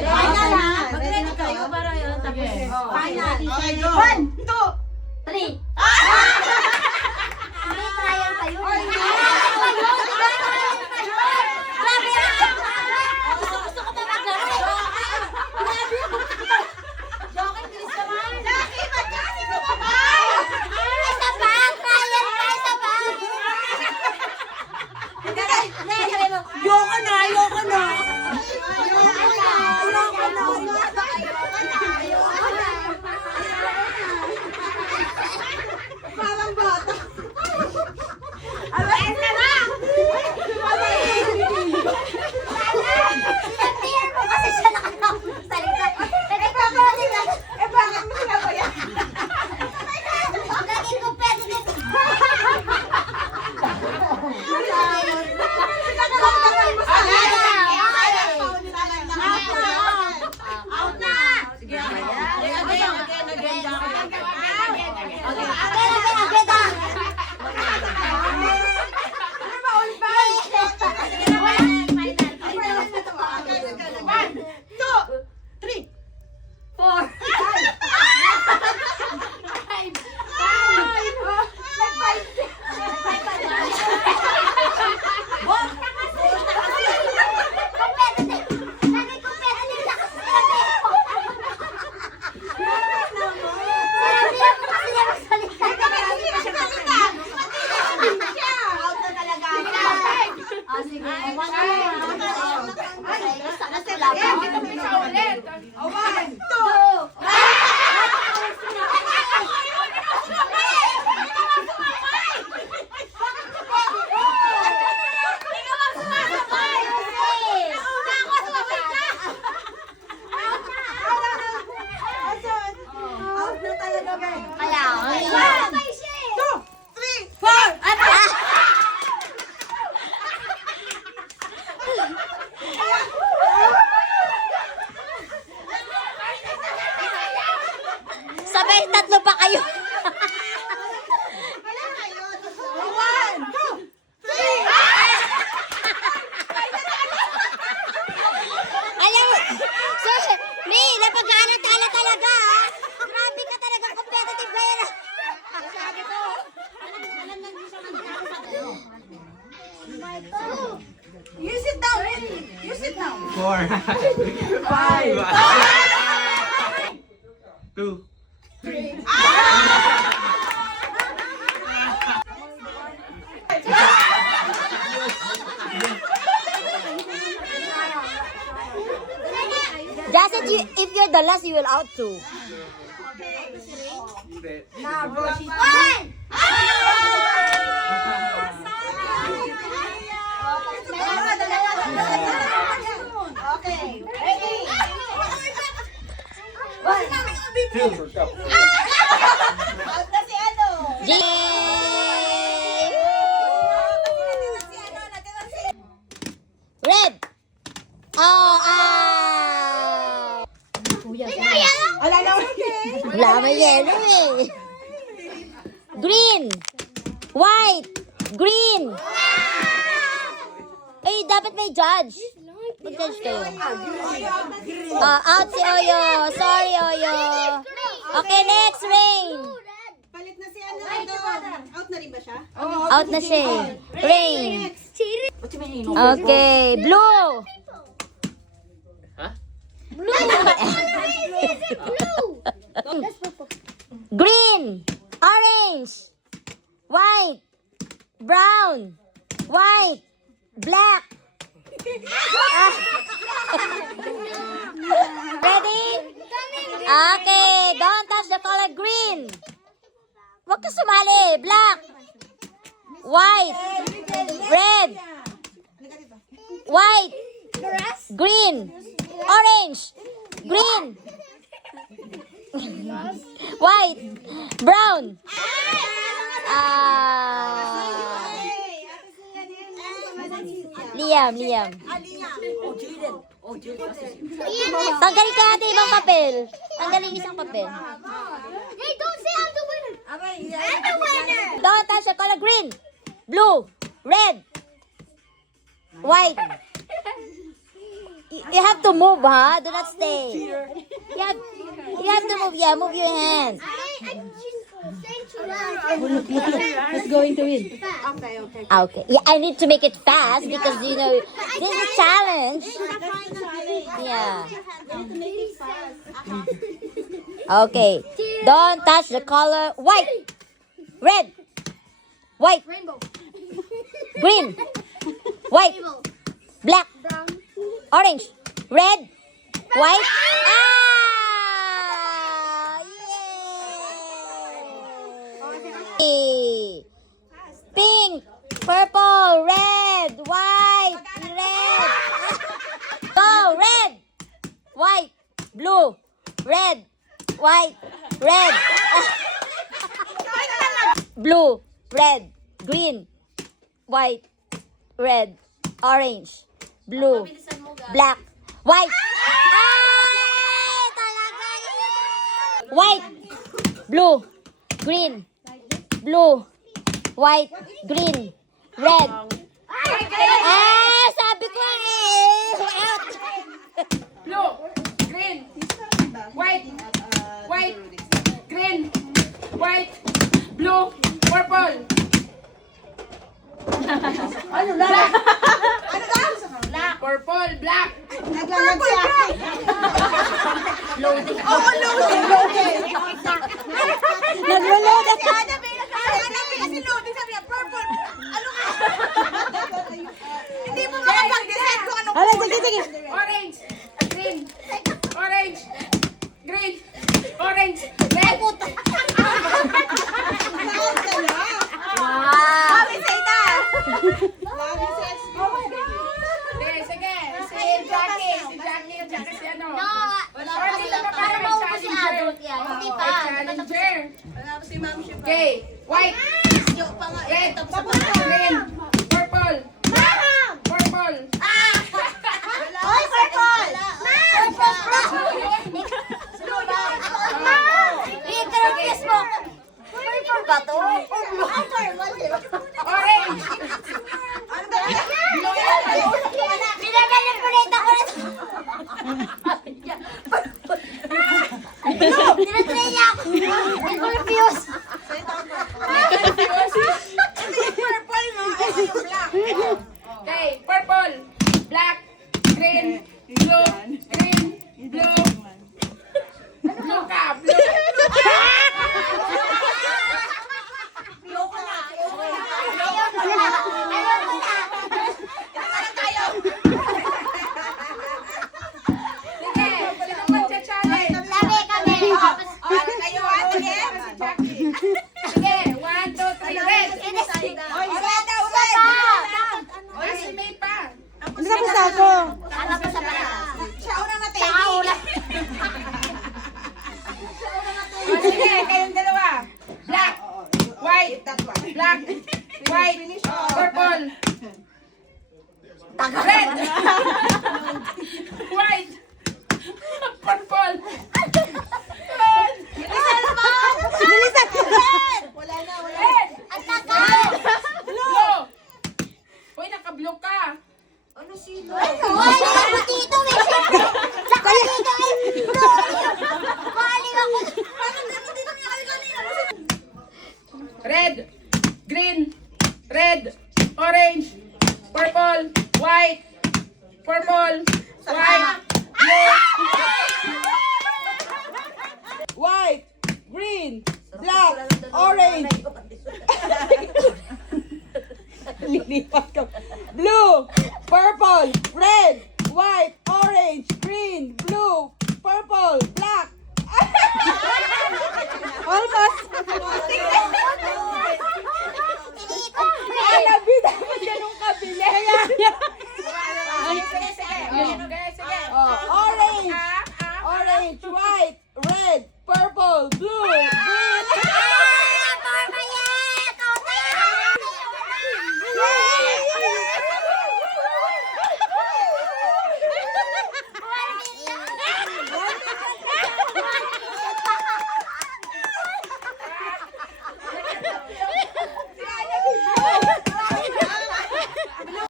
Final ha. Mag-ready kayo para yun. Tapos final. Okay, go. 1, 2, 3. May trial pa yun. Gusto ko pa maglaro. Joking, bilis naman. Jackie, mag-kasi mo pa ba? Isa pa, trial pa, isa pa. Yoko na, yoko na. Parang bata. Alam na na! Sinatiyan mo kasi siya nakakasalita. Nagkakaroon na. Eh, bakit mo sinabayan? Lagi ko pwede dito. Out na! Sige, again. Sabay, tatlo pa kayo. Alam mo, sir, May, napag-aaral-tala talaga, ha? Grabe ka talaga, competitive player. Sabi ko, alam lang din siya You sit down, You sit down. 4, 5. 2, Just if you're the last, you will out too. Now, proceed. Okay, ready? 2, Out na si ano? Red. Oh, Wala naman. wala may yellow eh. Green. White. Green. Eh, dapat may judge. Mag-judge kayo. Out si Oyo. Sorry, Oyo. Okay, next, Rain. Palit na si ano? Out na rin ba siya? Out na siya eh. Rain. Okay, blue. Green. Orange. white, brown, white, black. Ready? Okay, don't touch the color green. Huwag ka sumali. Black, white, red, white, green, orange, green, white, brown. Liam. Tanggalin ka natin ibang papel. Tanggalin isang papel. Hey, don't say I'm the winner. I'm the winner. Don't touch the color green, blue, red, white. You have to move, huh? Do not stay. You have to move. Yeah, move your hands. I'm just saying too loud. Who's going to win? Okay. Okay. Yeah, I need to make it fast because you know this is a challenge. Yeah. Okay. Don't touch the color white, red, white, Rainbow. green, white, Rainbow. black, Brown. orange, red, white. Yay! Pink, purple, red, white, red. Go, red, white, blue, red, white, red. Blue, red, green, white, red, orange, blue, black, white. Ay, talaga yun. White, blue, green, blue, white, green, red. Sabi ko eh. Out. Blue, green, white, green, white, blue, purple. Ano lang? Black, purple, black. Purple, black. Loading. Nag-reload ako. Kasi loading sabi niya, purple. Ano ka? Hindi mo makapag-decide kung anong Hala, sige. Orange, green, orange, green, orange, red. Wow. Sige. Si Jackie si ano. Or dito ka para may Maupo si challenger. adult yan. Hindi pa. Challenger. Okay, white, red, green, purple, purple. Oy, purple! Interviews mo. Purple ba to? Orange, Pinaganyan ko rin ako rin. Tinatry niya ako. Hindi ko refuse. okay, purple, black, green, blue, blue ka, blue. Sige, sino magcha-challenge? Sabi kami. Sige, 1, 2, 3, red. Si May pa. Ano pa sa pala? Paula. Sige, kayong dalawa. Black, white, purple, red, white, purple, red, Ang tagal. blue. Uy, naka-blue ka. Wala ako dito, eh. Sa kanila ay Balik ako. Red, green, red, orange, purple, white, blue. White, green, black, orange, Lilipat ka. Blue, purple, red, white, orange, green, blue, purple, black.